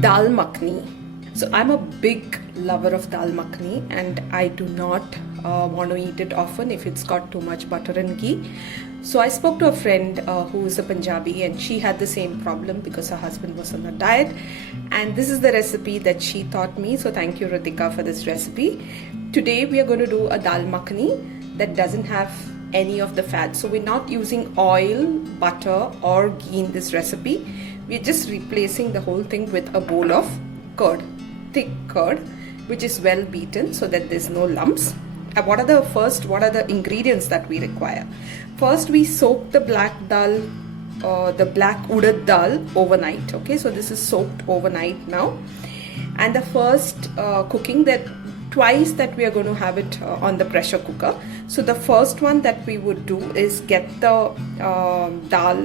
Dal makhni. So I'm a big lover of dal makhni, and I do not want to eat it often if it's got too much butter and ghee. So I spoke to a friend who is a Punjabi, and she had the same problem because her husband was on a diet, and this is the recipe that she taught me. So thank you, Ritika, for this recipe. Today we are going to do a dal makhni that doesn't have any of the fat. So we're not using oil, butter or ghee in this recipe. We're just replacing the whole thing with a bowl of curd, thick curd, which is well beaten so that there's no lumps. What are the ingredients that we require? First, we soak the black dal, the black urad dal overnight. Okay, so this is soaked overnight now. And the first cooking, that twice that we are going to have it on the pressure cooker. So the first one that we would do is get the dal,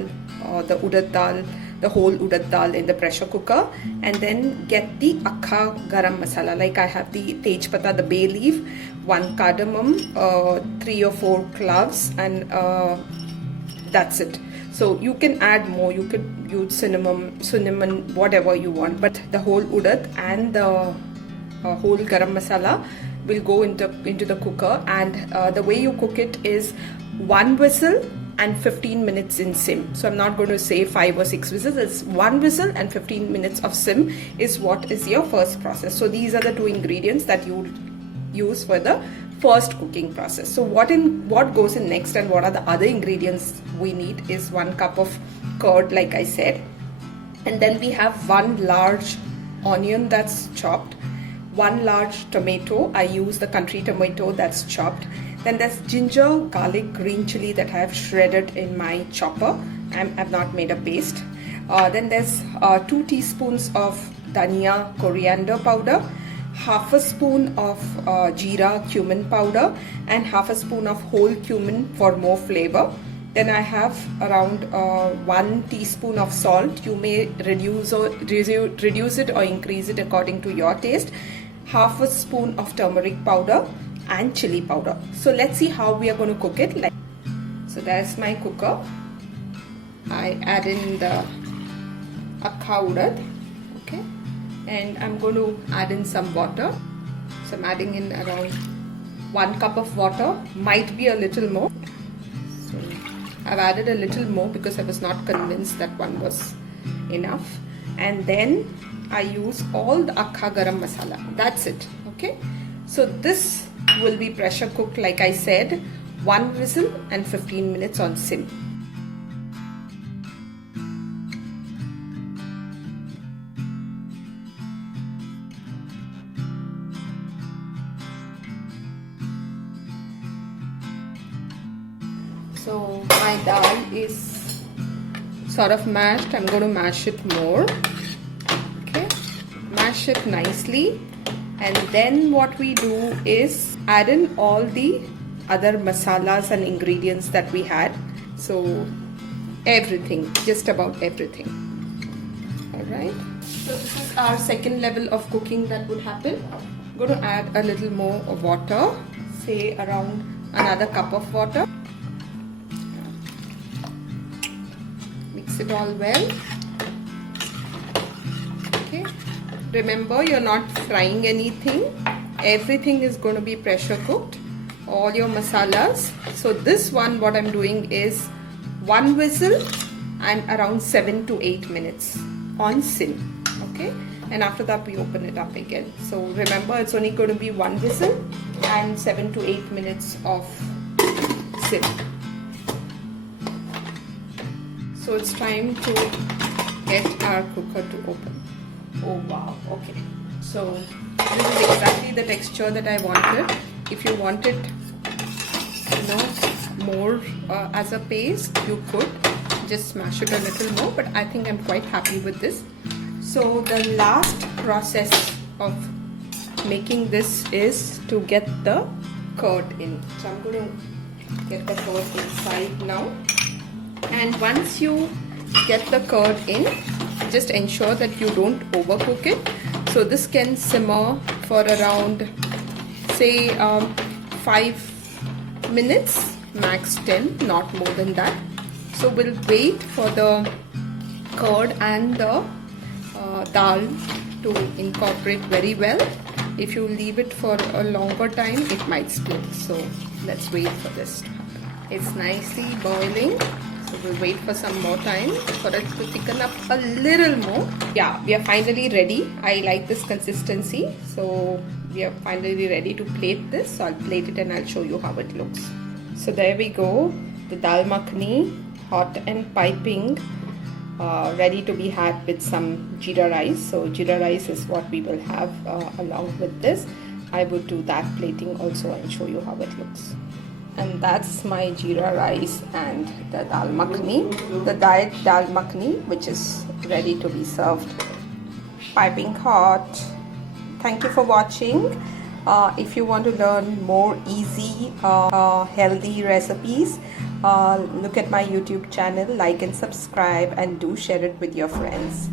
the urad dal, the whole urad dal in the pressure cooker, and then get the akha garam masala. Like I have the tej pata, the bay leaf, 1 cardamom, 3 or 4 cloves, and that's it. So you can add more, you could use cinnamon, whatever you want, but the whole urad and the whole garam masala will go into the cooker. And the way you cook it is 1 whistle and 15 minutes in sim. So I'm not going to say 5 or 6 whistles. It's 1 whistle and 15 minutes of sim is what is your first process. So these are the 2 ingredients that you use for the first cooking process. So what goes in next, and what are the other ingredients we need, is 1 cup of curd, like I said, and then we have 1 large onion that's chopped, 1 large tomato. I use the country tomato that's chopped. Then there's ginger, garlic, green chili that I have shredded in my chopper. I've not made a paste. Then there's 2 teaspoons of dhania coriander powder, half a spoon of jeera cumin powder, and half a spoon of whole cumin for more flavor. Then I have around 1 teaspoon of salt. You may reduce it or increase it according to your taste. Half a spoon of turmeric powder and chili powder. So let's see how we are going to cook it. So there's my cooker. I add in the akha urad, okay, and I'm going to add in some water. So I'm adding in around 1 cup of water, might be a little more. So I've added a little more because I was not convinced that 1 was enough. And then I use all the akha garam masala. That's it, okay. So this will be pressure cooked, like I said, 1 whistle and 15 minutes on sim. So my dal is sort of mashed. I'm going to mash it more. Okay, mash it nicely. And then what we do is add in all the other masalas and ingredients that we had. So everything, just about everything. Alright. So this is our second level of cooking that would happen. I'm going to add a little more of water, say around another cup of water. Mix it all well. Okay. Remember, you're not frying anything. Everything is going to be pressure cooked. All your masalas. So this one, what I'm doing is 1 whistle and around 7 to 8 minutes on sim. Okay. And after that we open it up again. So remember, it's only going to be 1 whistle and 7 to 8 minutes of sim. So it's time to get our cooker to open. Oh wow, okay. So this is exactly the texture that I wanted. If you want it, more as a paste, you could just smash it a little more, but I think I'm quite happy with this. So the last process of making this is to get the curd in. So I'm going to get the curd inside now. And once you get the curd in, just ensure that you don't overcook it. So this can simmer for around, say, 5 minutes, max 10, not more than that. So we'll wait for the curd and the dal to incorporate very well. If you leave it for a longer time, it might split. So let's wait for this to happen. It's nicely boiling. So we'll wait for some more time for it to thicken up a little more. Yeah, we are finally ready. I like this consistency. So we are finally ready to plate this. So I'll plate it and I'll show you how it looks. So there we go. The dal makhani, hot and piping, ready to be had with some jeera rice. So jeera rice is what we will have along with this. I would do that plating also and show you how it looks. And that's my jeera rice and the dal makhani, the diet dal makhani, which is ready to be served. Piping hot. Thank you for watching. If you want to learn more easy, healthy recipes, look at my YouTube channel, like and subscribe, and do share it with your friends.